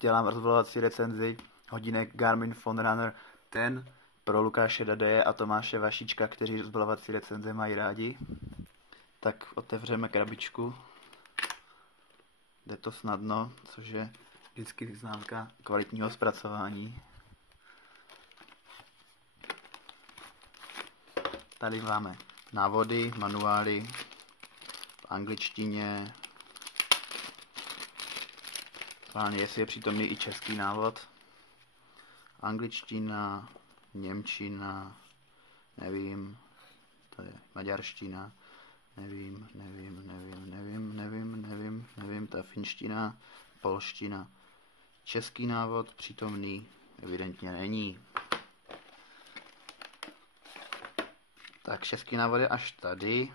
dělám rozvolovací recenzi hodinek Garmin Forerunner 10 pro Lukáše Dadeje a Tomáše Vašíčka, kteří rozvolovací recenze mají rádi. Tak otevřeme krabičku. Jde to snadno, což je vždycky známka kvalitního zpracování. Tady máme návody, manuály v angličtině. Páně, jestli je přítomný i český návod. Angličtina, němčina, nevím, to je maďarština, nevím, to je finština, polština. Český návod přítomný evidentně není. Tak český návod je až tady.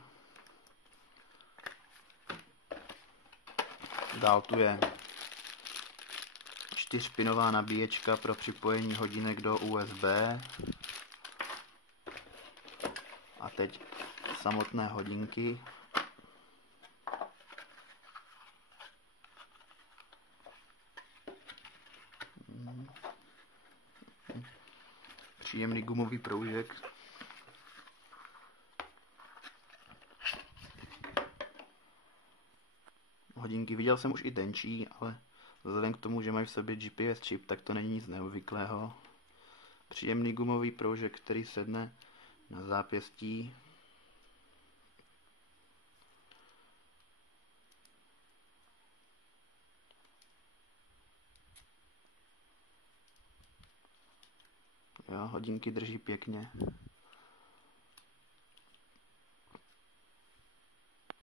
Dál tu je 4pinová nabíječka pro připojení hodinek do USB. A teď samotné hodinky. Příjemný gumový proužek. Hodinky viděl jsem už i tenčí, ale vzhledem k tomu, že mají v sobě GPS čip, tak to není nic neobvyklého. Příjemný gumový proužek, který sedne na zápěstí. Jo, hodinky drží pěkně.